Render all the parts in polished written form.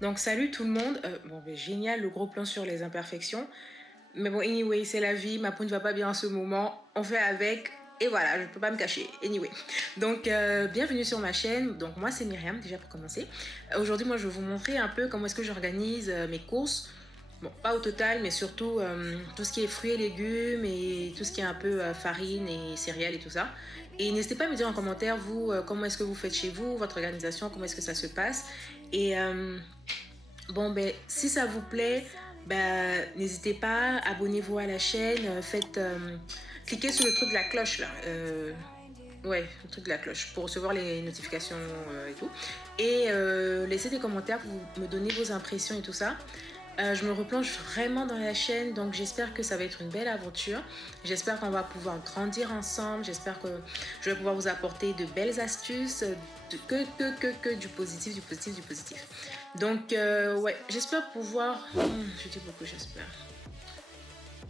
Donc salut tout le monde. Bon, ben, génial le gros plan sur les imperfections. Mais bon, anyway, c'est la vie. Ma peau ne va pas bien en ce moment. On fait avec. Et voilà, je ne peux pas me cacher. Anyway. Donc, bienvenue sur ma chaîne. Donc, moi, c'est Myriam, déjà pour commencer. Aujourd'hui, moi, je vais vous montrer un peu comment est-ce que j'organise mes courses. Bon, pas au total, mais surtout tout ce qui est fruits et légumes et tout ce qui est un peu farine et céréales et tout ça. Et n'hésitez pas à me dire en commentaire, vous, comment est-ce que vous faites chez vous, votre organisation, comment est-ce que ça se passe. Et bon, ben, si ça vous plaît, ben, n'hésitez pas, abonnez-vous à la chaîne, cliquez sur le truc de la cloche là. Ouais, le truc de la cloche pour recevoir les notifications et tout. Et laissez des commentaires pour me donner vos impressions et tout ça. Je me replonge vraiment dans la chaîne, donc j'espère que ça va être une belle aventure. J'espère qu'on va pouvoir grandir ensemble. J'espère que je vais pouvoir vous apporter de belles astuces, que du positif, du positif, du positif. Donc, ouais, j'espère pouvoir. Je dis beaucoup, j'espère.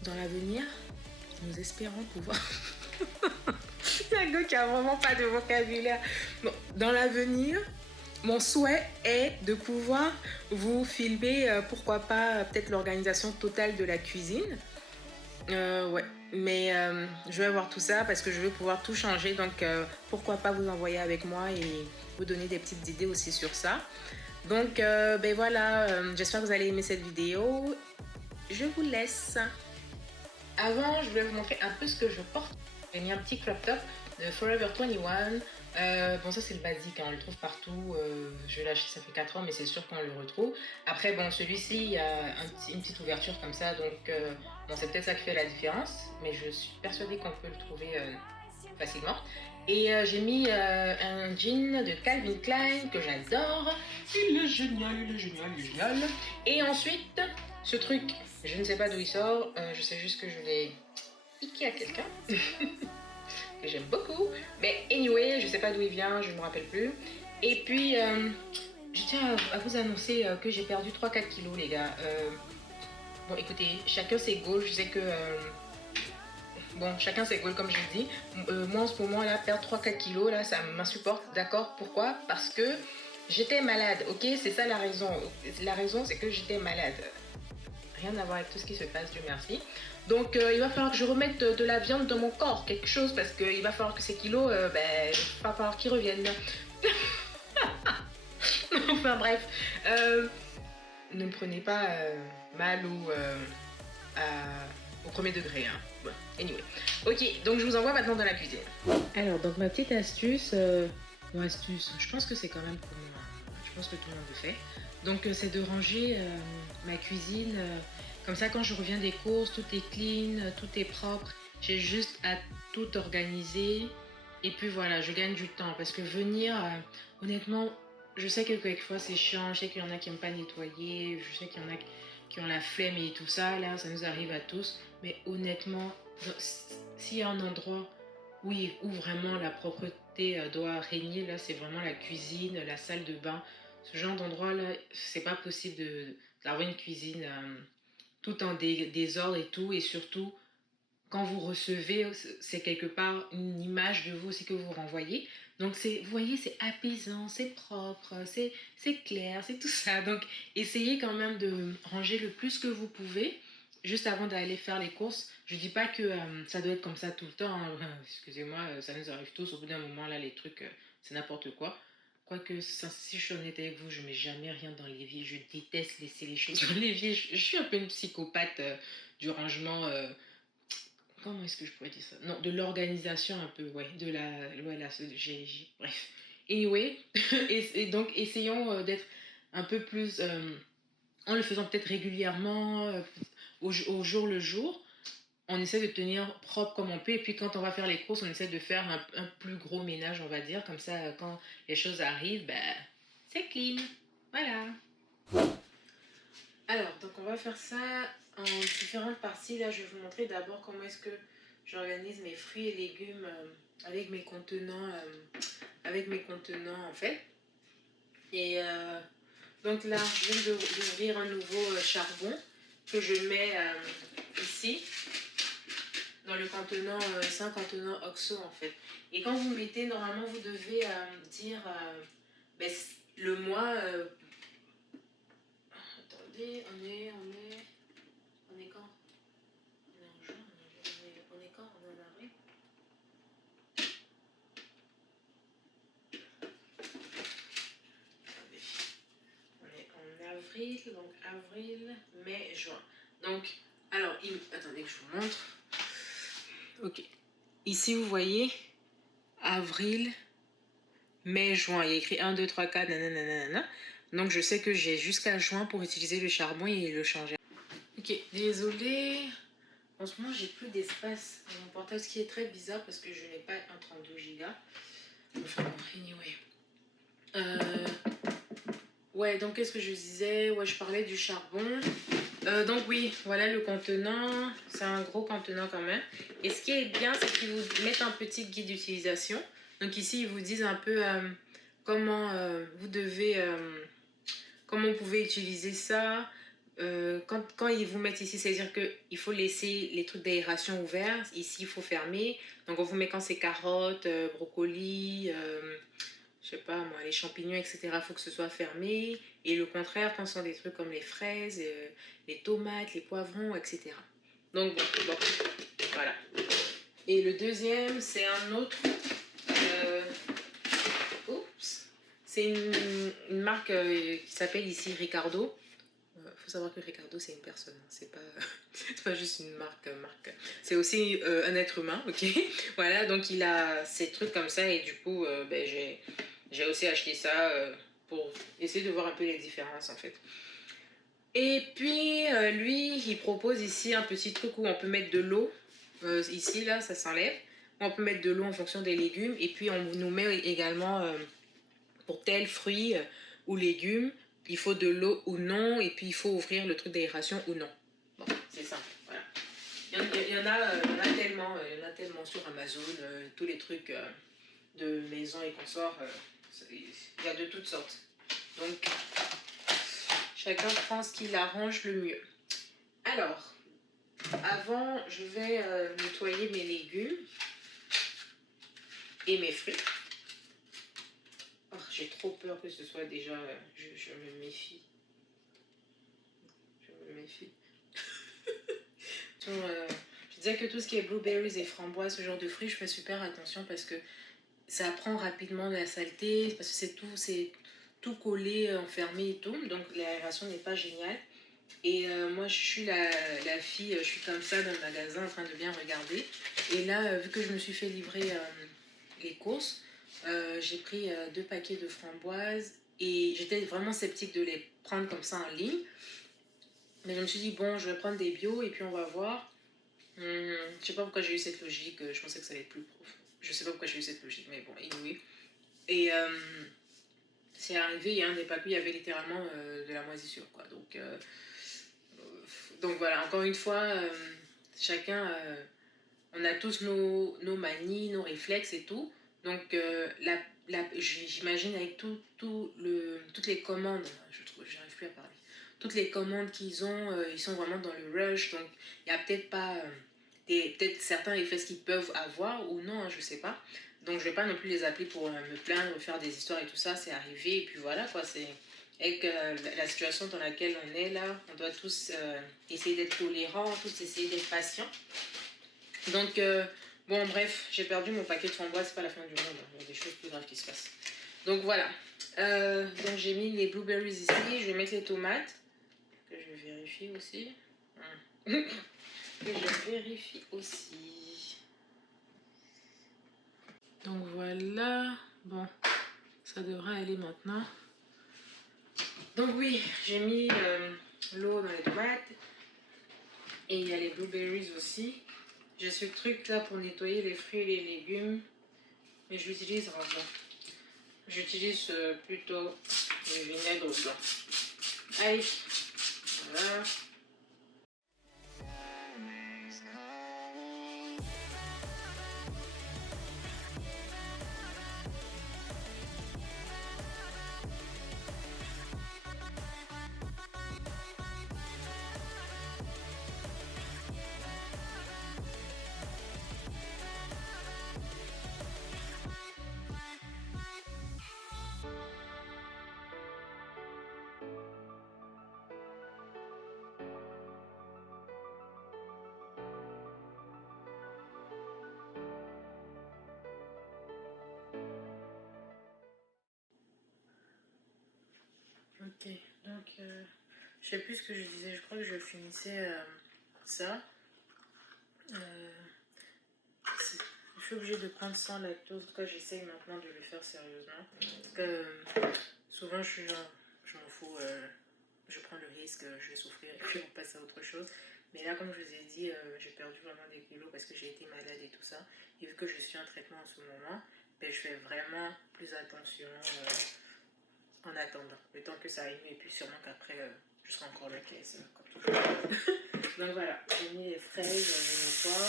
Dans l'avenir, nous espérons pouvoir. Il y a un gars qui a vraiment pas de vocabulaire. Bon, dans l'avenir, mon souhait est de pouvoir vous filmer, pourquoi pas, peut-être l'organisation totale de la cuisine. Ouais, mais je vais voir tout ça parce que je veux pouvoir tout changer. Donc, pourquoi pas vous envoyer avec moi et vous donner des petites idées aussi sur ça. Donc, ben voilà, j'espère que vous allez aimer cette vidéo. Je vous laisse. Avant, je voulais vous montrer un peu ce que je porte. J'ai mis un petit crop top de Forever 21. Bon, ça c'est le basique, hein, on le trouve partout. Je l'ai lâché, ça fait 4 ans, mais c'est sûr qu'on le retrouve. Après, bon, celui-ci, il y a une petite ouverture comme ça, donc bon, c'est peut-être ça qui fait la différence, mais je suis persuadée qu'on peut le trouver facilement. Et j'ai mis un jean de Calvin Klein que j'adore. Il est génial, il est génial, il est génial. Et ensuite, ce truc, je ne sais pas d'où il sort, je sais juste que je l'ai piqué à quelqu'un, que j'aime beaucoup. Mais anyway, je ne sais pas d'où il vient, je ne me rappelle plus. Et puis, je tiens à vous annoncer que j'ai perdu 3-4 kilos, les gars. Bon, écoutez, chacun ses goals. Je sais que bon, chacun ses goals, comme je le dis. Moi, en ce moment, là, perdre 3-4 kilos, là, ça m'insupporte. D'accord? Pourquoi? Parce que j'étais malade, ok? C'est ça la raison. La raison, c'est que j'étais malade. Rien à voir avec tout ce qui se passe, Dieu merci. Donc, il va falloir que je remette de la viande dans mon corps, quelque chose, parce qu'il va falloir que ces kilos, ben, il va falloir qu'ils reviennent. Enfin, bref. Ne me prenez pas mal ou au premier degré. Hein. Bon, anyway. Ok, donc je vous envoie maintenant dans la cuisine. Alors, donc ma petite astuce, je pense que c'est quand même commun. Je pense que tout le monde le fait. Donc, c'est de ranger ma cuisine. Comme ça, quand je reviens des courses, tout est clean, tout est propre. J'ai juste à tout organiser. Et puis voilà, je gagne du temps. Parce que venir, honnêtement, je sais que quelquefois c'est chiant. Je sais qu'il y en a qui n'aiment pas nettoyer. Je sais qu'il y en a qui ont la flemme et tout ça. Là, ça nous arrive à tous. Mais honnêtement, s'il y a un endroit où vraiment la propreté doit régner, là, c'est vraiment la cuisine, la salle de bain. Ce genre d'endroit-là, c'est pas possible d'avoir une cuisine tout en désordre et tout. Et surtout, quand vous recevez, c'est quelque part une image de vous aussi que vous renvoyez. Donc, vous voyez, c'est apaisant, c'est propre, c'est clair, c'est tout ça. Donc, essayez quand même de ranger le plus que vous pouvez juste avant d'aller faire les courses. Je dis pas que ça doit être comme ça tout le temps. Hein. Excusez-moi, ça nous arrive tous. Au bout d'un moment, là, les trucs, c'est n'importe quoi. Quoique, si je suis honnête avec vous, je mets jamais rien dans l'évier. Je déteste laisser les choses dans l'évier. Je suis un peu une psychopathe du rangement. Comment est-ce que je pourrais dire ça? Non, de l'organisation un peu, ouais. De la. Ouais, bref. Anyway, et donc essayons d'être un peu plus. En le faisant peut-être régulièrement, au jour le jour, on essaie de tenir propre comme on peut. Et puis quand on va faire les courses, on essaie de faire un plus gros ménage, on va dire. Comme ça, quand les choses arrivent, ben, c'est clean. Voilà. Alors, donc on va faire ça en différentes parties. Là, je vais vous montrer d'abord comment est-ce que j'organise mes fruits et légumes avec mes contenants en fait. Et donc là, je viens d'ouvrir un nouveau charbon que je mets ici dans le contenant, c'est un contenant OXO en fait. Et quand vous mettez, normalement, vous devez dire ben, le mois avril, donc avril, mai, juin. Donc, alors, attendez que je vous montre. Ok. Ici, vous voyez, avril, mai, juin. Il y a écrit 1, 2, 3, 4, nanana. Donc, je sais que j'ai jusqu'à juin pour utiliser le charbon et le changer. Ok, désolé. En ce moment, j'ai plus d'espace dans mon portable, ce qui est très bizarre parce que je n'ai pas un 32 Go. Enfin, bon, anyway. Ouais, donc qu'est-ce que je disais? Ouais, je parlais du charbon. Donc oui, voilà le contenant. C'est un gros contenant quand même. Et ce qui est bien, c'est qu'ils vous mettent un petit guide d'utilisation. Donc ici, ils vous disent un peu comment vous devez, comment vous pouvez utiliser ça. Quand ils vous mettent ici, c'est-à-dire qu'il faut laisser les trucs d'aération ouverts. Ici, il faut fermer. Donc on vous met quand c'est carottes, brocolis, je sais pas moi, les champignons, etc. Il faut que ce soit fermé. Et le contraire, quand ce sont des trucs comme les fraises, les tomates, les poivrons, etc. Donc bon, voilà. Et le deuxième, c'est un autre. Oups. C'est une marque qui s'appelle ici Ricardo. Faut savoir que Ricardo, c'est une personne. Hein. C'est pas juste une marque. C'est aussi un être humain, ok. Voilà, donc il a ces trucs comme ça et du coup, ben, j'ai aussi acheté ça pour essayer de voir un peu les différences en fait. Et puis, lui, il propose ici un petit truc où on peut mettre de l'eau. Ici, là, ça s'enlève. On peut mettre de l'eau en fonction des légumes. Et puis, on nous met également, pour tel fruit ou légumes, il faut de l'eau ou non. Et puis, il faut ouvrir le truc d'aération ou non. Bon, c'est ça. Voilà. Il y en a tellement sur Amazon. Tous les trucs de maison et consorts. Il y a de toutes sortes. Donc, chacun prend ce qui l'arrange le mieux. Alors, avant, je vais nettoyer mes légumes et mes fruits. Oh, j'ai trop peur que ce soit déjà... je me méfie. Je me méfie. Je disais que tout ce qui est blueberries et framboises, ce genre de fruits, je fais super attention parce que ça prend rapidement de la saleté, parce que c'est tout collé, enfermé et tout. Donc l'aération n'est pas géniale. Et moi, je suis la fille, je suis comme ça dans le magasin en train de bien regarder. Et là, vu que je me suis fait livrer les courses, j'ai pris 2 paquets de framboises et j'étais vraiment sceptique de les prendre comme ça en ligne. Mais je me suis dit, bon, je vais prendre des bio et puis on va voir. Je sais pas pourquoi j'ai eu cette logique, je pensais que ça allait être plus profond. Je sais pas pourquoi j'ai eu cette logique, mais bon, anyway. Et c'est arrivé, il y a un des paquets, il y avait littéralement de la moisissure, quoi. Donc voilà, encore une fois, chacun, on a tous nos manies, nos réflexes et tout. Donc j'imagine avec toutes les commandes, j'arrive plus à parler, toutes les commandes qu'ils ont, ils sont vraiment dans le rush. Donc il n'y a peut-être pas peut-être certains réflexes qu'ils peuvent avoir ou non, hein, je sais pas. Donc je vais pas non plus les appeler pour me plaindre, faire des histoires et tout ça, c'est arrivé et puis voilà quoi, c'est avec la situation dans laquelle on est là, on doit tous essayer d'être tolérants, tous essayer d'être patients. Donc, bon, bref, j'ai perdu mon paquet de framboises, c'est pas la fin du monde, il y a des choses plus graves qui se passent. Donc voilà, donc j'ai mis les blueberries ici, je vais mettre les tomates, que je vérifie aussi. Que je vérifie aussi. Donc voilà, bon, ça devrait aller maintenant. Donc oui, j'ai mis l'eau dans les tomates. Et il y a les blueberries aussi. J'ai ce truc là pour nettoyer les fruits et les légumes. Mais je l'utilise rarement. J'utilise plutôt le vinaigre blanc. Allez, voilà. Ok, donc Je sais plus ce que je disais, je crois que je finissais ça. Je suis obligée de prendre sans lactose. En tout cas, j'essaye maintenant de le faire sérieusement. Parce que souvent, je suis genre, je m'en fous, je prends le risque, je vais souffrir et puis on passe à autre chose. Mais là, comme je vous ai dit, j'ai perdu vraiment des kilos parce que j'ai été malade et tout ça. Et vu que je suis en traitement en ce moment, ben, je fais vraiment plus attention en attendant. Le temps que ça aille mieux et puis sûrement qu'après, je serai encore la caisse, comme toujours. Donc voilà, j'ai mis les fraises, j'ai mis quoi.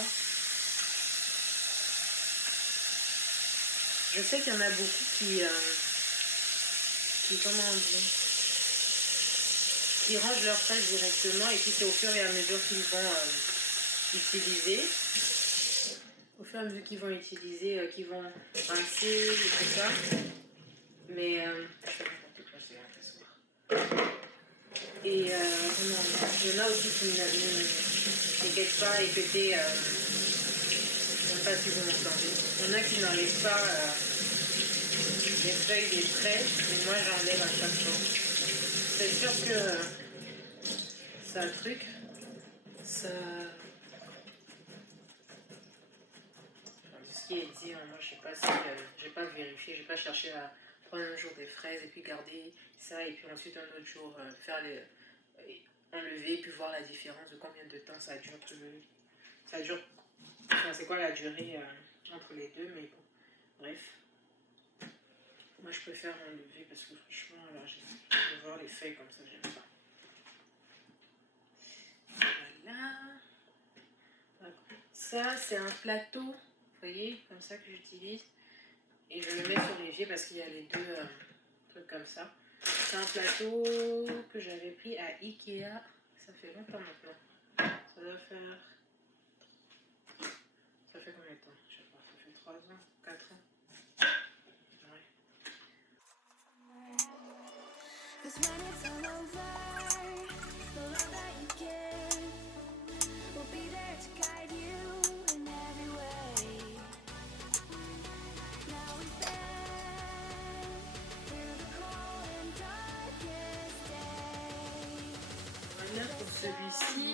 Je sais qu'il y en a beaucoup comment on dit, qui rangent leurs fraises directement et puis c'est au fur et à mesure qu'ils vont utiliser. Au fur et à mesure qu'ils vont utiliser, qu'ils vont rincer et tout ça. Mais je fais n'importe quoi, c'est là ce soir. Et il y en a aussi qui n'inquiètent pas et que t'es. Je ne sais pas si vous m'entendez. Il y en a qui n'enlèvent pas les feuilles des fraises, mais moi j'enlève à chaque fois. C'est sûr que c'est un truc. Ça. Ce qui est dit, moi je sais pas si. J'ai pas vérifié, j'ai pas cherché à prendre un jour des fraises et puis garder ça et puis ensuite un autre jour faire les. Enlever puis voir la différence de combien de temps ça dure. Ça dure. Enfin, c'est quoi la durée entre les deux, mais bon. Bref. Moi je préfère enlever parce que franchement, alors je vais voir les feuilles comme ça, j'aime pas. Voilà. Ça, c'est un plateau, vous voyez, comme ça que j'utilise. Et je le mets sur l'évier parce qu'il y a les deux trucs comme ça. C'est un plateau que j'avais pris à Ikea. Ça fait longtemps maintenant. Ça doit faire. Ça fait combien de temps? Je sais pas, ça fait 3 ans, 4 ans. Ouais. Cause when it's all over, the love that you give will be there to guide you in every way. Now we've been through the cold and darkest days. Voilà pour celui-ci.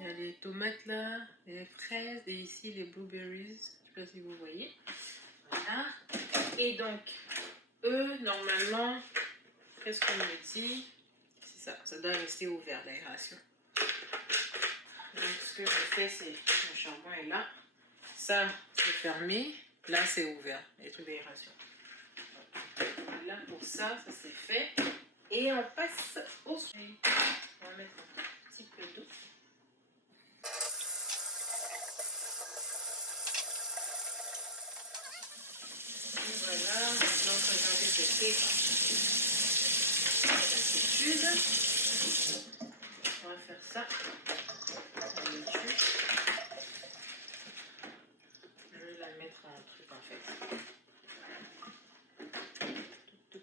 Il y a les tomates là, les fraises et ici les blueberries. Je sais pas si vous voyez. Voilà. Et donc, eux, normalement, qu'est-ce qu'on me dit? C'est ça, ça doit rester ouvert l'aération. Donc ce que je fais, c'est le charbon est là. Ça, c'est fermé. Là, c'est ouvert, les trucs d'aération. Là, pour ça, ça c'est fait. Et on passe au sucre. On va mettre un petit peu d'eau. Voilà, maintenant regardez c'est fait d'habitude. On va faire ça. On le tue. Je vais la mettre en truc en fait. Je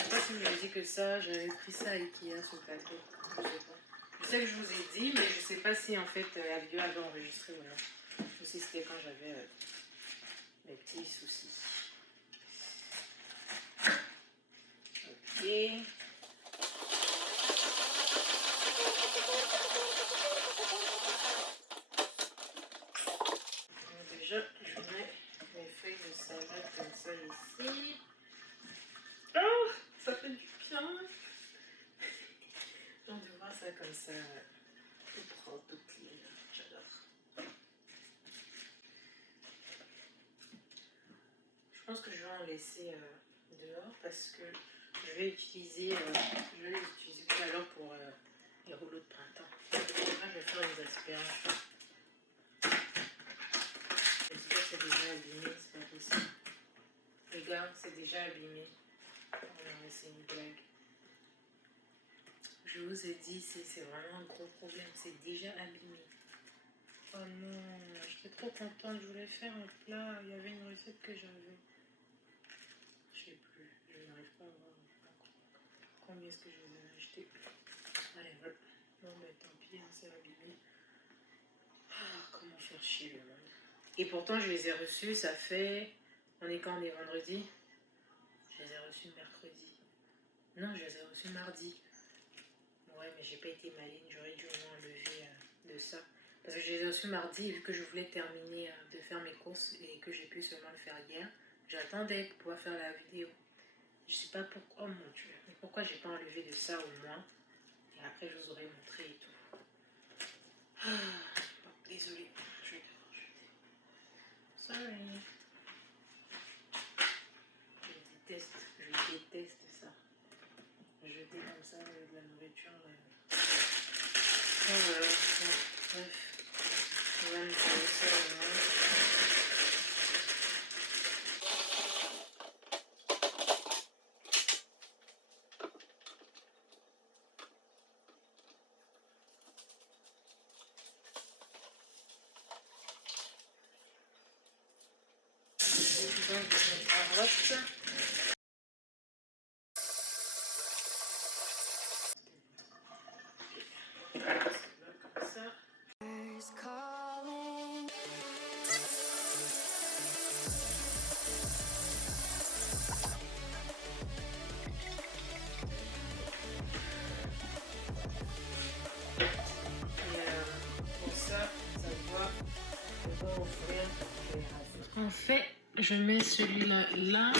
sais pas si je vous ai dit que ça, j'avais pris ça à Ikea ce plateau. Je sais pas. Je sais que je vous ai dit, mais je sais pas si en fait la vidéo avait enregistré ou non. Je sais si c'était quand j'avais mes petits soucis. Ok. Déjà, je mets mes feuilles de salade comme ça ici. Oh, ça fait du bien. J'ai envie de voir ça comme ça, tout propre, tout clean. J'adore. Je pense que je vais en laisser dehors parce que je vais utiliser tout à l'heure pour les rouleaux de printemps. Là, je vais faire les asperges. C'est déjà abîmé, c'est pas possible. Regarde, c'est déjà abîmé. Oh, c'est une blague. Je vous ai dit, c'est vraiment un gros problème. C'est déjà abîmé. Oh non, j'étais trop contente. Je voulais faire un plat. Il y avait une recette que j'avais. Je sais plus. Je n'arrive pas à voir combien est-ce que je les avais achetés. Allez, voilà. Bon, ben tant pis, c'est abîmé. Ah, comment faire chier le monde. Et pourtant, je les ai reçus. Ça fait. On est quand? On est vendredi? Je les ai reçus mercredi. Non, je les ai reçus mardi. Ouais, mais j'ai pas été maligne, j'aurais dû au moins enlever de ça. Parce que je les ai reçus mardi, vu que je voulais terminer de faire mes courses et que j'ai pu seulement le faire hier, j'attendais pour pouvoir faire la vidéo. Je sais pas pourquoi, oh mon dieu, mais pourquoi j'ai pas enlevé de ça au moins. Et après, je vous aurais montré et tout. Ah, bon, désolée, je vais devoir jeter. Sorry. Je déteste ça. Jeter comme ça de la nourriture. Oh là là, bon, bref. On va nettoyer ça au moins. Donc, on carotte. Comme ça. Calling. Pour ça va offrir les racines. En fait, je mets celui-là là.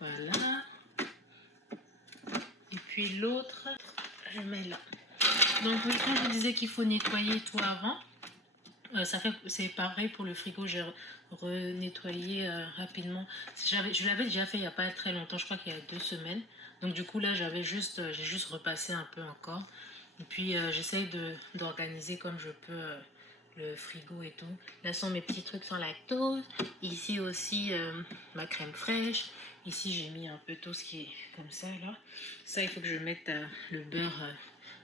Voilà. Et puis l'autre, je mets là. Donc oui, quand je vous disais qu'il faut nettoyer tout avant, c'est pareil pour le frigo, j'ai renettoyé rapidement. Je l'avais déjà fait il n'y a pas très longtemps, je crois qu'il y a 2 semaines. Donc du coup là, j'ai juste repassé un peu encore. Et puis j'essaye d'organiser comme je peux le frigo et tout. Là sont mes petits trucs sans lactose. Ici aussi ma crème fraîche. Ici j'ai mis un peu tout ce qui est comme ça là. Ça il faut que je mette le beurre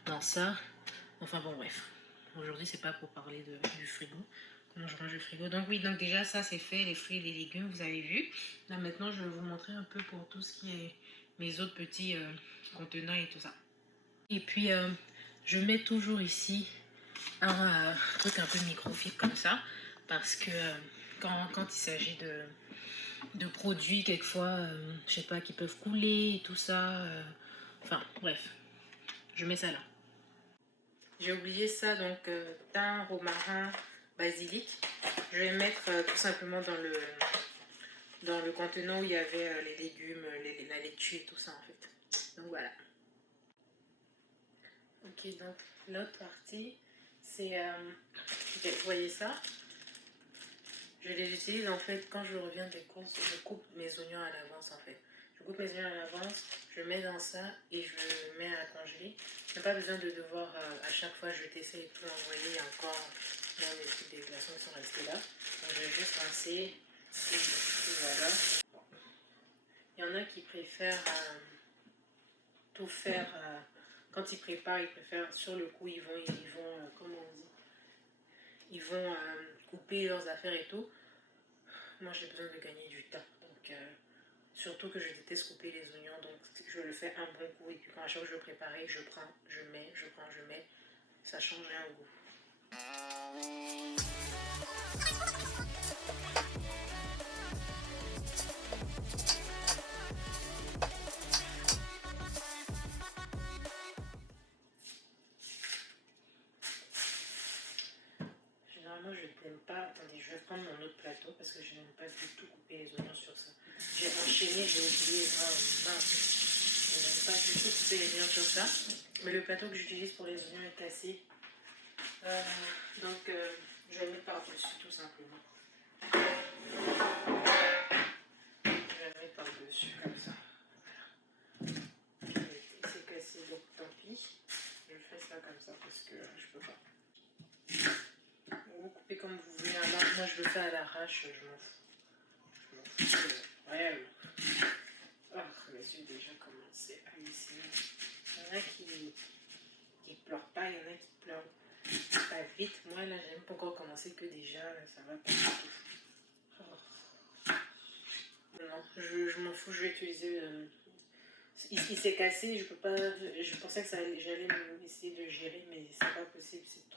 dans ça. Enfin bon bref. Aujourd'hui c'est pas pour parler du frigo. Comment je range le frigo. Donc oui, donc déjà ça c'est fait, les fruits et les légumes, vous avez vu. Là maintenant je vais vous montrer un peu pour tout ce qui est mes autres petits contenants et tout ça. Et puis je mets toujours ici un truc un peu microfibre comme ça. Parce que quand il s'agit de produits quelquefois, je sais pas, qui peuvent couler et tout ça. Enfin bref, je mets ça là. J'ai oublié ça, donc thym, romarin, basilic. Je vais mettre tout simplement dans le contenant où il y avait les légumes, la laitue et tout ça en fait. Donc voilà. Ok, donc l'autre partie, c'est... vous voyez ça? Je les utilise en fait quand je reviens des courses, je coupe mes oignons à l'avance en fait. Je coupe mes oignons à l'avance, je mets dans ça et je mets à congeler. Je n'ai pas besoin de devoir à chaque fois jeter ça et tout envoyer encore dans les trucs des glaçons qui sont restés là. Donc je vais juste rincer et voilà. Il y en a qui préfèrent tout faire quand ils préparent, ils préfèrent sur le coup, ils vont comment on dit, ils vont couper leurs affaires et tout. Moi j'ai besoin de gagner du temps, donc surtout que je déteste couper les oignons, donc je le fais un bon coup et puis quand à chaque fois je veux préparer, je prends, je mets, je prends, je mets, ça change rien au goût. Généralement je n'aime pas, attendez je vais prendre mon autre plateau parce que je n'aime pas du tout couper les oignons sur ça. J'ai enchaîné, j'ai oublié, mince. Je n'aime pas du tout couper les oignons sur ça. Mais le plateau que j'utilise pour les oignons est cassé. Donc je vais le mettre par-dessus tout simplement. Je vais le mettre par-dessus comme ça. Voilà. C'est cassé donc tant pis. Je fais ça comme ça parce que je peux pas. Vous coupez comme vous voulez. Alors, moi je le fais à l'arrache, je m'en fous. Je m'en fous. Réellement. Oh, mes yeux déjà commencé à halluciner. Il y en a qui pleurent pas, il y en a qui pleurent pas vite. Moi là, j'ai même pas encore commencé que déjà, ça va pas du tout. Oh. Non, je m'en fous, je vais utiliser. Il s'est cassé, je peux pas. Je pensais que j'allais essayer de gérer, mais c'est pas possible, c'est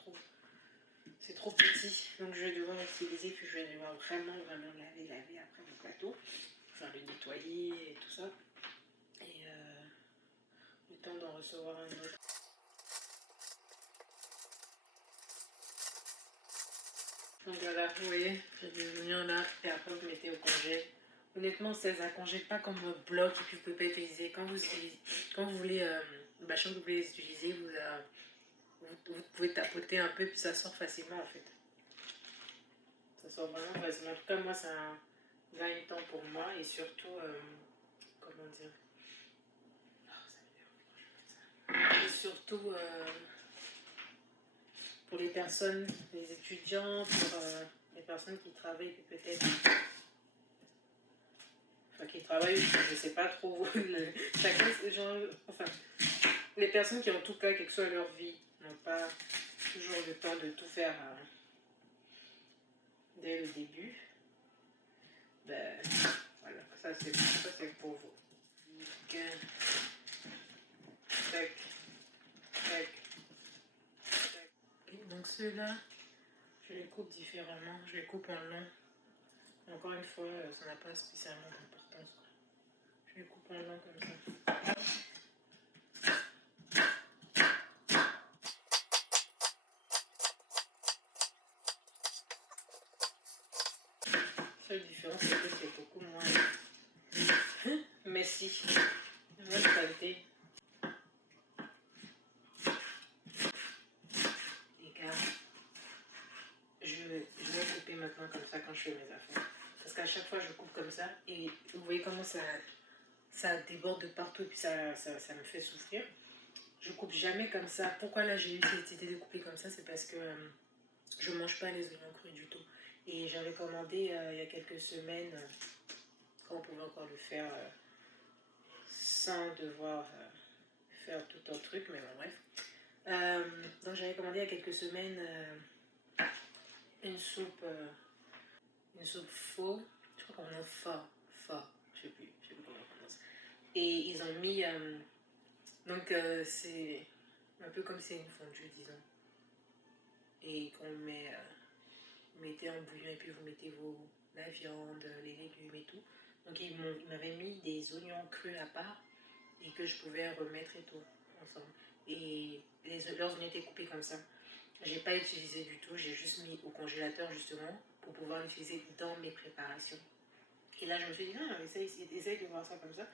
trop petit. Donc je vais devoir utiliser, puis je vais devoir vraiment laver après mon plateau. Enfin le nettoyer et tout ça. Et recevoir un autre. Donc voilà, vous voyez, j'ai des oignons là, et après vous mettez au congèle. Honnêtement, ça ne congèle pas comme un bloc et puis vous pouvez pas utiliser. Quand vous voulez, machin que vous voulez les utiliser, vous pouvez tapoter un peu puis ça sort facilement en fait. Ça sort vraiment facilement. En tout cas, moi, ça gagne temps pour moi et surtout, comment dire, et surtout pour les personnes, les étudiants, pour les personnes qui travaillent peut-être, enfin qui travaillent, je sais pas trop, chacun, genre, enfin, les personnes qui en tout cas, quelle que soit leur vie, n'ont pas toujours le temps de tout faire dès le début, ben voilà, ça c'est pour vous. Donc, tac, tac, tac. Et donc ceux-là, je les coupe différemment, je les coupe en long. Encore une fois, ça n'a pas spécialement d'importance. Je les coupe en long comme ça. La seule différence, c'est que c'est beaucoup moins messy, moins de qualité. Les gars, je vais couper maintenant comme ça quand je fais mes affaires. Parce qu'à chaque fois, je coupe comme ça et vous voyez comment ça déborde de partout et puis ça me fait souffrir. Je coupe jamais comme ça. Pourquoi là j'ai eu cette idée de couper comme ça? C'est parce que je mange pas les oignons crus du tout. Et j'avais commandé il y a quelques semaines, quand on pouvait encore le faire sans devoir faire tout un truc, mais bon bref. Donc j'avais commandé il y a quelques semaines une soupe faux, je crois qu'on a fa, je sais plus comment on prononce. Et ils ont mis, donc c'est un peu comme c'est une fondue disons. Et qu'on met, vous mettez en bouillon et puis vous mettez la viande, les légumes et tout. Donc ils m'avaient mis des oignons crus à part et que je pouvais remettre et tout ensemble. Et leurs oignons étaient coupés comme ça. J'ai pas utilisé du tout, j'ai juste mis au congélateur justement pour pouvoir l'utiliser dans mes préparations. Et là je me suis dit non, essaye de voir ça comme ça.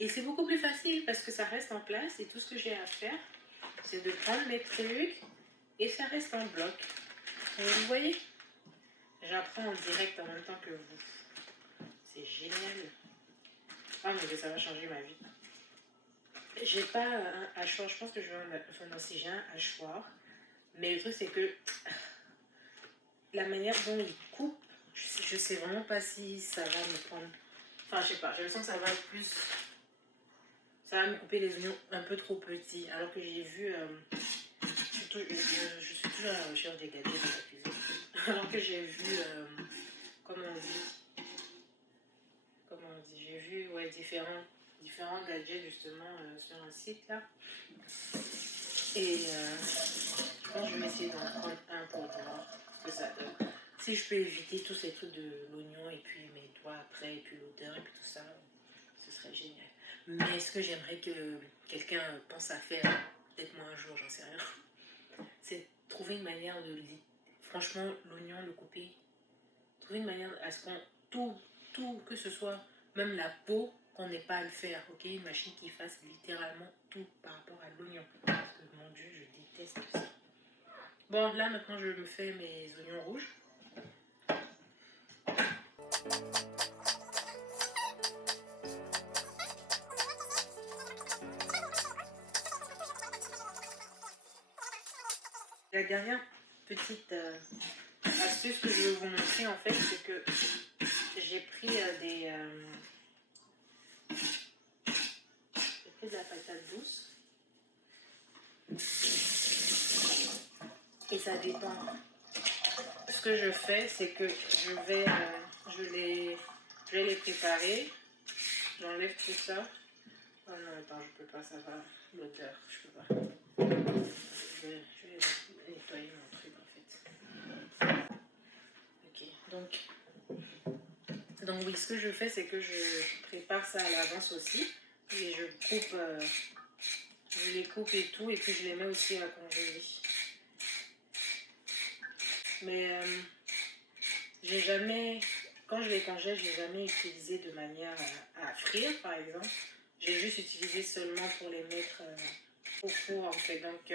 Et c'est beaucoup plus facile parce que ça reste en place et tout ce que j'ai à faire, c'est de prendre mes trucs et ça reste en bloc. Et vous voyez, j'apprends en direct en même temps que vous. C'est génial. Ah mais ça va changer ma vie. J'ai pas un hachoir, je pense que je vais enfin non, si j'ai un hachoir. Mais le truc c'est que la manière dont il coupe, je sais vraiment pas si ça va me prendre. Enfin je sais pas, j'ai l'impression que ça va être plus. Ça va me couper les oignons un peu trop petits. Alors que j'ai vu. Je suis toujours à la recherche des gadgets dans la cuisine. Alors que j'ai vu. Comment on dit, j'ai vu ouais, différents gadgets justement sur un site là. Et je pense que je vais essayer d'en prendre un pour voir ce que ça donne. Si je peux éviter tous ces trucs de l'oignon et puis mes doigts après et puis l'odeur et puis tout ça, ce serait génial. Mais ce que j'aimerais que quelqu'un pense à faire, peut-être moi un jour, j'en sais rien, c'est trouver une manière de... Franchement, l'oignon, le couper, trouver une manière à ce qu'on... Tout, que ce soit, même la peau, qu'on n'ait pas à le faire, ok? Une machine qui fasse littéralement tout par rapport à l'oignon. Parce que, mon Dieu, je déteste ça. Bon, là, maintenant, je me fais mes oignons rouges. La dernière petite astuce que je vais vous montrer, en fait, c'est que j'ai pris de la patate douce. Et ça dépend. Ce que je fais, c'est que je vais les préparer. J'enlève tout ça. Oh non, attends, je peux pas, ça va. L'odeur, je peux pas. Je vais nettoyer mon truc en fait. Ok, donc oui, ce que je fais, c'est que je prépare ça à l'avance aussi. Et je coupe Je les coupe et tout, et puis je les mets aussi à congeler. Mais j'ai jamais, quand je les congèle, j'ai jamais utilisé de manière à frire, par exemple. J'ai juste utilisé seulement pour les mettre au four, en fait. Donc,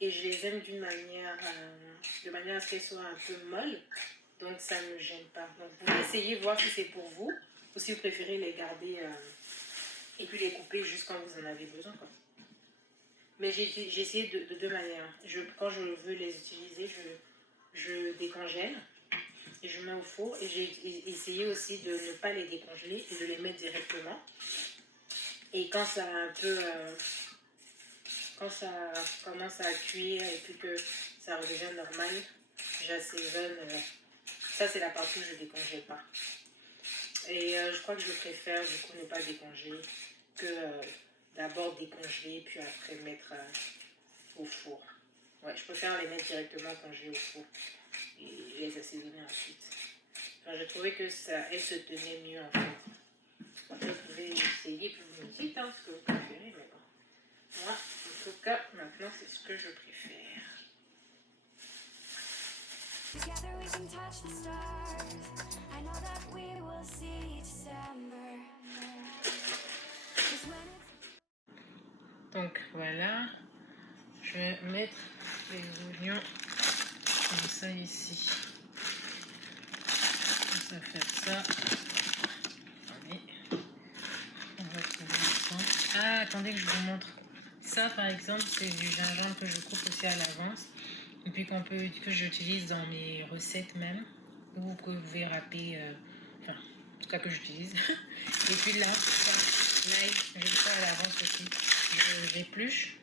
et je les aime de manière à ce qu'elles soient un peu molles. Donc, ça ne me gêne pas. Donc, vous pouvez essayer, voir si c'est pour vous. Ou si vous préférez les garder et puis les couper juste quand vous en avez besoin, quoi. Mais j'ai essayé de deux manières. Quand je veux les utiliser, je décongèle et je mets au four. Et j'ai essayé aussi de ne pas les décongeler et de les mettre directement. Et quand ça a un peu... quand ça commence à cuire et puis que ça redevient normal, j'assaisonne. Ça, c'est la partie où je ne décongèle pas. Et je crois que je préfère du coup ne pas décongeler que d'abord décongeler puis après mettre au four. Ouais, je préfère les mettre directement congelés au four et les assaisonner ensuite. Enfin, j'ai trouvé que ça, elles se tenaient mieux en fait. Après, vous pouvez essayer puis vous me dites ce que vous préférez, mais bon. Moi, en tout cas, maintenant, c'est ce que je préfère. Together we can touch the stars. I know that we will see December. Donc voilà, je vais mettre les oignons comme ça ici. Ça fait ça. Allez, on va trouver ensemble. Ah, attendez que je vous montre. Ça, par exemple, c'est du gingembre que je coupe aussi à l'avance. Et puis que j'utilise dans mes recettes même. Ou que vous pouvez râper, enfin, en tout cas que j'utilise. Et puis là, l'ail, je le fais à l'avance aussi. J'épluche,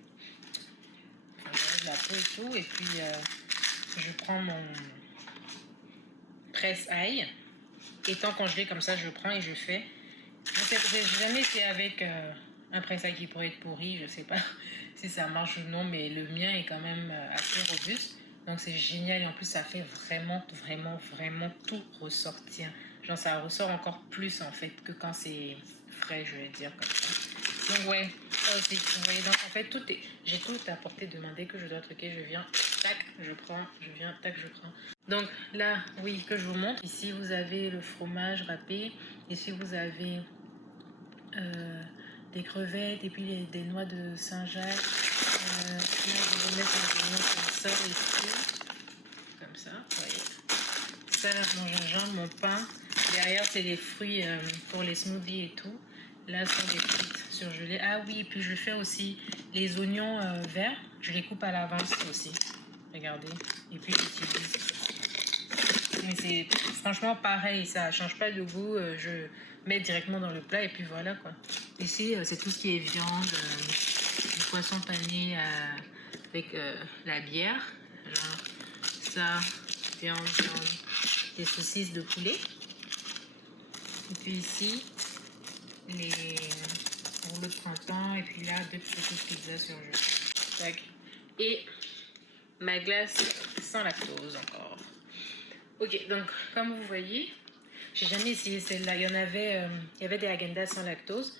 j'enlève la peau et tout. Et puis, je prends mon presse-ail. Étant congelé comme ça, je prends et je fais. J'ai jamais fait avec un presse-ail qui pourrait être pourri. Je sais pas si ça marche ou non, mais le mien est quand même assez robuste. Donc c'est génial et en plus ça fait vraiment, vraiment, vraiment tout ressortir. Genre ça ressort encore plus en fait que quand c'est frais, je vais dire comme ça. Donc ouais, ça aussi, vous voyez, donc en fait j'ai tout à portée de main. Dès que je dois truquer, je viens, tac, je prends, je viens, tac, je prends. Donc là, oui, que je vous montre. Ici vous avez le fromage râpé. Ici vous avez des crevettes et puis des noix de Saint-Jacques. Là, je vais mettre les oignons comme ça ici. Comme ça, vous voyez. Ça, mon gingembre, mon pain. Derrière, c'est les fruits pour les smoothies et tout. Là, ce sont des frites surgelées. Ah oui, et puis je fais aussi les oignons verts. Je les coupe à l'avance aussi. Regardez. Et puis, j'utilise. Mais c'est franchement pareil, ça change pas de goût. Je mets directement dans le plat et puis voilà quoi. Ici, c'est tout ce qui est viande, du poisson pané avec la bière. Genre ça, viande, des saucisses de poulet. Et puis ici, les rouleaux de printemps. Et puis là, deux petites pizzas surgelées. Tac. Et ma glace sans lactose encore. Ok, donc comme vous voyez, j'ai jamais essayé celle-là. Il y avait des Häagen-Dazs sans lactose.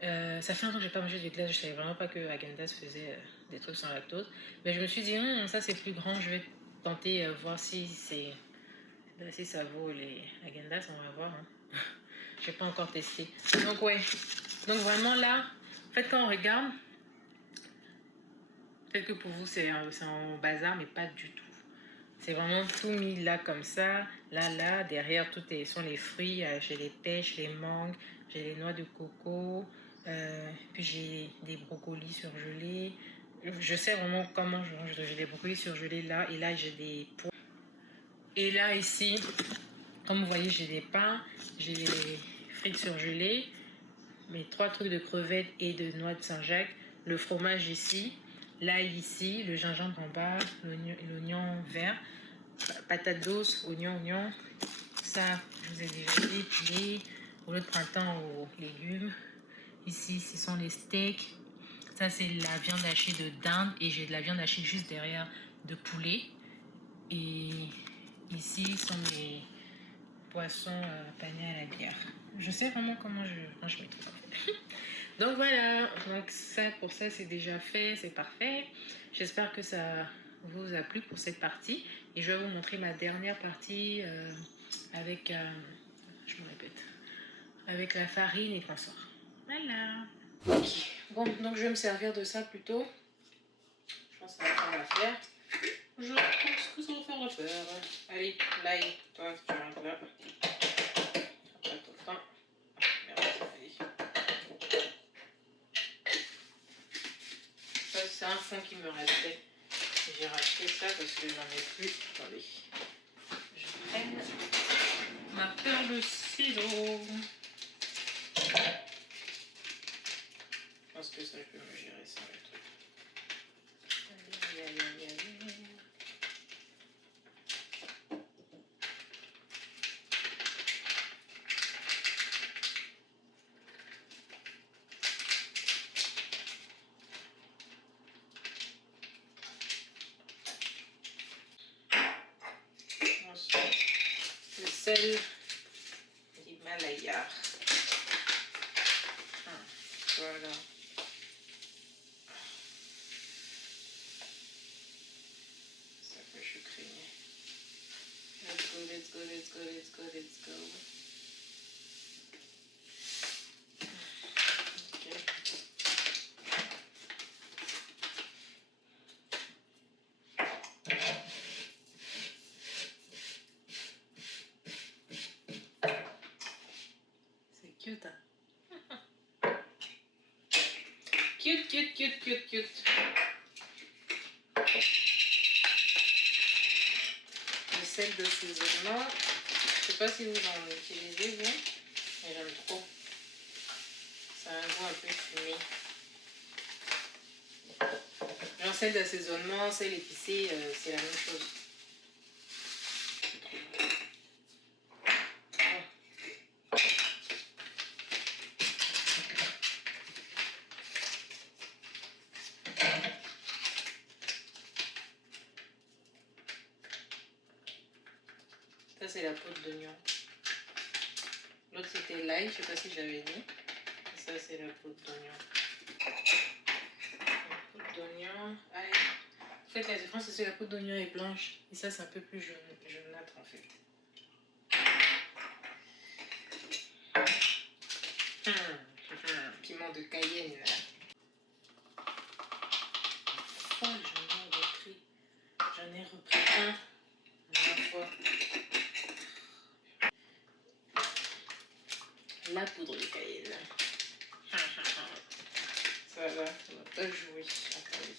Ça fait un temps que j'ai pas mangé de glace. Je savais vraiment pas que Häagen-Dazs faisait des trucs sans lactose. Mais je me suis dit, ça c'est plus grand. Je vais tenter voir si ça vaut les Häagen-Dazs. On va voir. Hein. J'ai pas encore testé. Donc ouais. Donc vraiment là, en fait quand on regarde, peut-être que pour vous c'est en bazar, mais pas du tout. C'est vraiment tout mis là comme ça. Là, derrière, sont les fruits. J'ai les pêches, les mangues, j'ai les noix de coco. Puis j'ai des brocolis surgelés. Je sais vraiment comment je mange. J'ai des brocolis surgelés là. Et là, j'ai des pois. Et là, ici, comme vous voyez, j'ai des pains. J'ai des frites surgelées. Mes 3 trucs de crevettes et de noix de Saint-Jacques. Le fromage ici. L'ail ici. Le gingembre en bas. L'oignon vert. Patates douces, oignons, ça je vous ai déjà dit, puis rouleau de printemps aux légumes. Ici ce sont les steaks, ça c'est la viande hachée de dinde et j'ai de la viande hachée juste derrière de poulet. Et ici sont mes poissons panés à la bière. Je sais vraiment comment je mets tout ça. Donc voilà, donc ça pour ça c'est déjà fait, c'est parfait. J'espère que ça vous a plu pour cette partie. Et je vais vous montrer ma dernière partie avec, je me répète, avec la farine et consorts. Voilà. Ok, bon, donc je vais me servir de ça plutôt. Je pense que ça va faire l'affaire. Je pense que ça va faire l'affaire. Allez, l'ail, toi, tu rentres là. Après ton temps. Merci, allez. Ça, c'est un fond qui me restait. J'ai racheté ça parce que j'en ai plus. Attendez. Je prenne ma paire de ciseaux. Je pense que ça, je peux me gérer ça, le truc. Allez, allez, allez, allez. Ensuite, le sel d'Himalaya. Voilà. Ça peut sucrer. Let's go, let's go, let's go, let's go, let's go. Okay. C'est cute, hein? Cute, cute, cute, cute, cute. Le sel d'assaisonnement. Je sais pas si vous en utilisez, vous, mais j'aime trop. Ça a un goût un peu fumé. Genre sel d'assaisonnement, sel épicé, c'est la même chose. Ça, c'est la poudre d'oignon. L'autre, c'était l'ail, je sais pas si je l'avais dit. Et ça, c'est la poudre d'oignon. La poudre d'oignon, ail. En fait, la différence, c'est que la poudre d'oignon est blanche. Et ça, c'est un peu plus jaunâtre, en fait. Piment de Cayenne. Enfin, j'en ai repris un à la fois. La poudre de Cayenne. Ça va, ça va pas jouer. Attendez.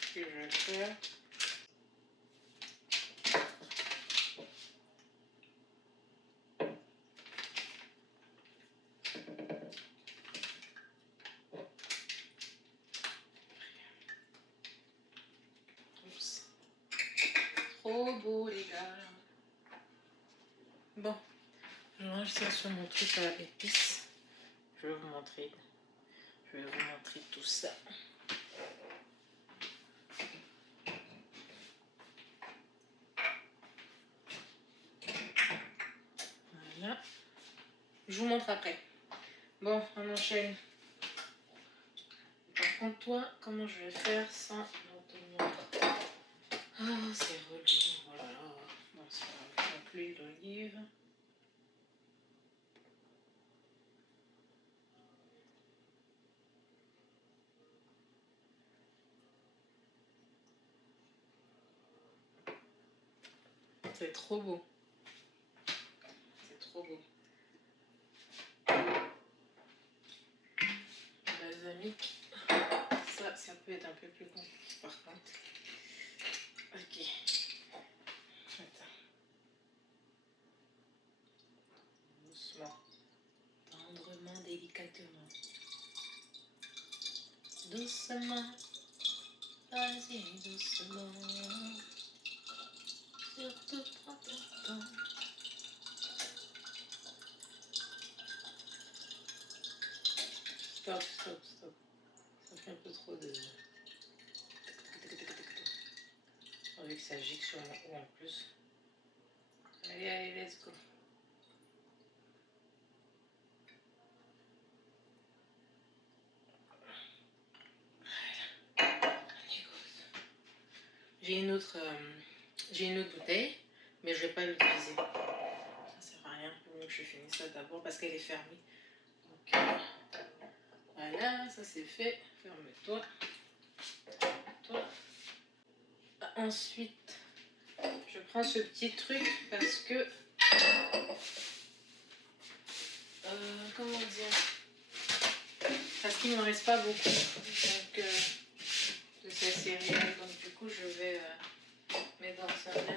Ce que je vais faire. Oups. Trop beau, les gars. Bon, je range ça sur mon truc à épices. Je vais vous montrer. Je vais vous montrer tout ça. Voilà. Je vous montre après. Bon, on enchaîne. Par contre, toi, comment je vais faire sans te montrer? Ah, c'est relou. Oh là là. Bon, ça va non plus d'olive. C'est trop beau. C'est trop beau. Balsamique. Ça peut être un peu plus compliqué par contre. Ok. Attends. Doucement. Tendrement, délicatement. Doucement. Vas-y, doucement. Surtout prends ton temps. Stop, stop, stop. Ça fait un peu trop de... Avec ça gicle sur mon haut en plus. Allez, allez, let's go. J'ai une autre bouteille, mais je vais pas l'utiliser. Ça sert à rien. Il vaut mieux que je finisse ça d'abord parce qu'elle est fermée. Donc, voilà, ça c'est fait. Ferme-toi. Toi. Ensuite, je prends ce petit truc parce que comment dire, parce qu'il ne me reste pas beaucoup donc, de ces céréales, donc du coup je vais mettre dans ça. Là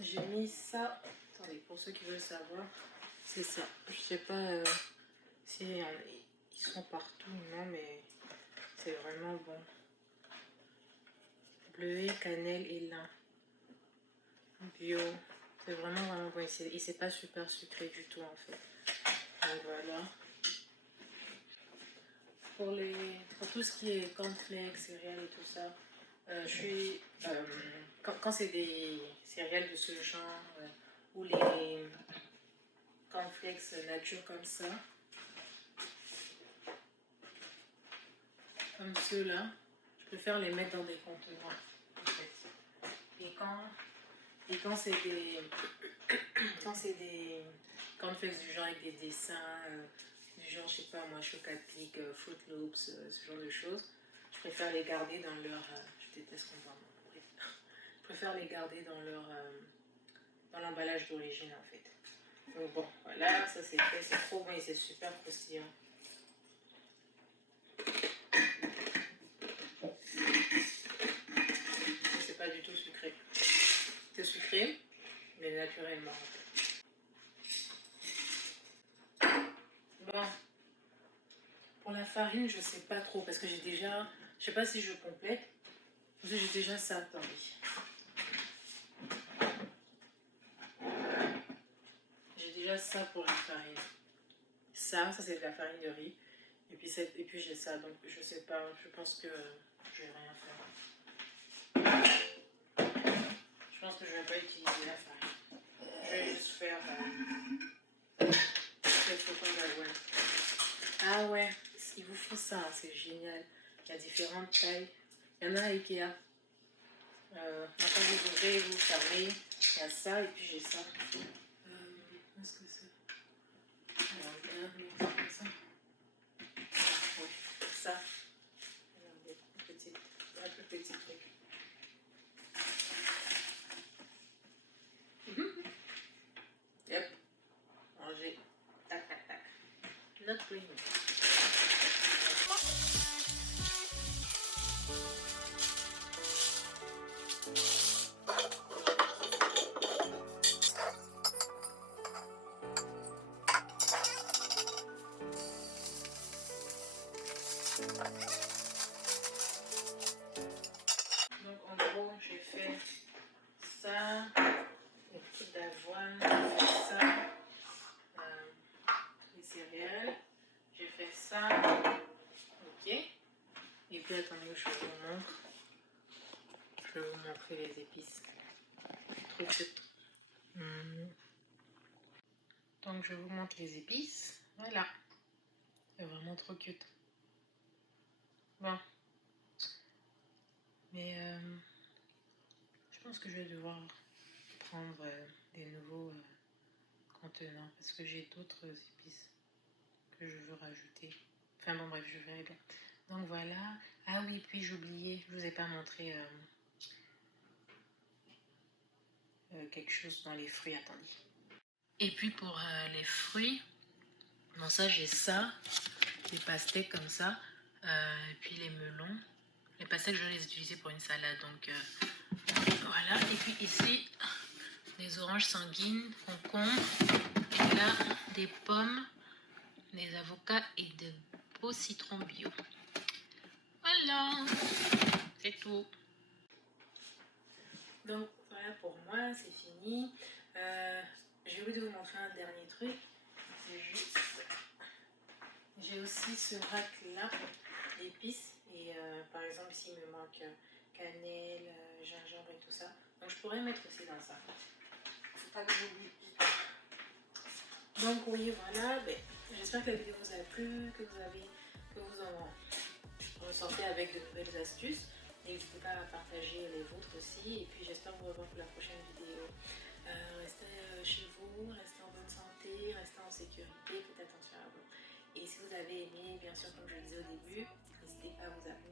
j'ai mis ça, attendez, pour ceux qui veulent savoir, c'est ça. Je sais pas si ils sont partout, non, mais c'est vraiment bon. Bleuet, cannelle et lin bio, c'est vraiment bon, et c'est pas super sucré du tout en fait. Donc voilà. Pour tout ce qui est cornflakes, céréales et tout ça, quand c'est des céréales de ce genre ou les cornflakes nature comme ça, comme ceux-là, je préfère les mettre dans des contenants en fait. Et quand c'est des cornflakes du genre avec des dessins du genre, je sais pas moi, Chocapic, Fruit Loops, ce genre de choses, je préfère les garder dans leur je déteste qu'on parle, bref. Je préfère les garder dans l'emballage d'origine en fait. Donc bon, voilà, ça c'est fait, c'est trop bon et c'est super croustillant. C'est pas du tout sucré. C'est sucré, mais naturellement en fait. Bon, pour la farine, je sais pas trop parce que j'ai déjà, je sais pas si je complète, parce que j'ai déjà ça, attendez. J'ai déjà ça pour la farine. Ça c'est de la farine de riz. Et puis j'ai ça, donc je sais pas, je pense que je vais rien faire. Je pense que je vais pas utiliser la farine. Je vais juste faire cette photo d'avoine. Ah ouais, il vous faut ça, c'est génial. Il y a différentes tailles. Il y en a à Ikea. Maintenant vous ouvrez, vous fermez. Il y a ça et puis j'ai ça. Qu'est-ce que c'est? Regardez, ça. Oui, ça. Regardez, un tout petit truc. Yep. Ranger. Tac, tac, tac. Notre réunion. Donc en gros, j'ai fait ça, une petite d'avoine, j'ai fait ça, les céréales, j'ai fait ça, ok. Et puis attendez, je vous montre. Je vais vous montrer les épices. Trop cute. Donc je vous montre les épices. Voilà. C'est vraiment trop cute. Bon. Mais je pense que je vais devoir prendre des nouveaux contenants parce que j'ai d'autres épices que je veux rajouter. Enfin bon bref, je verrai bien. Donc voilà. Ah oui, puis j'oubliais, je vous ai pas montré quelque chose dans les fruits, attendez. Et puis pour les fruits, bon ça j'ai ça, des pastèques comme ça, et puis les melons. Les pastèques je vais les utiliser pour une salade, donc voilà. Et puis ici, des oranges sanguines, concombres, et là des pommes, des avocats et de beaux citrons bio. Voilà, c'est tout. Donc voilà pour moi, c'est fini. J'ai oublié de vous montrer un dernier truc. C'est juste, j'ai aussi ce rack là d'épices et par exemple ici il me manque cannelle, gingembre et tout ça. Donc je pourrais mettre aussi dans ça. Faut pas que j'oublie. Donc oui voilà, ben, j'espère que la vidéo vous a plu, que vous en ressortez avec de nouvelles astuces. N'hésitez pas à partager les vôtres aussi. Et puis j'espère vous revoir pour la prochaine vidéo. Restez chez vous, restez en bonne santé, restez en sécurité, faites attention à vous. Et si vous avez aimé, bien sûr, comme je le disais au début, n'hésitez pas à vous abonner.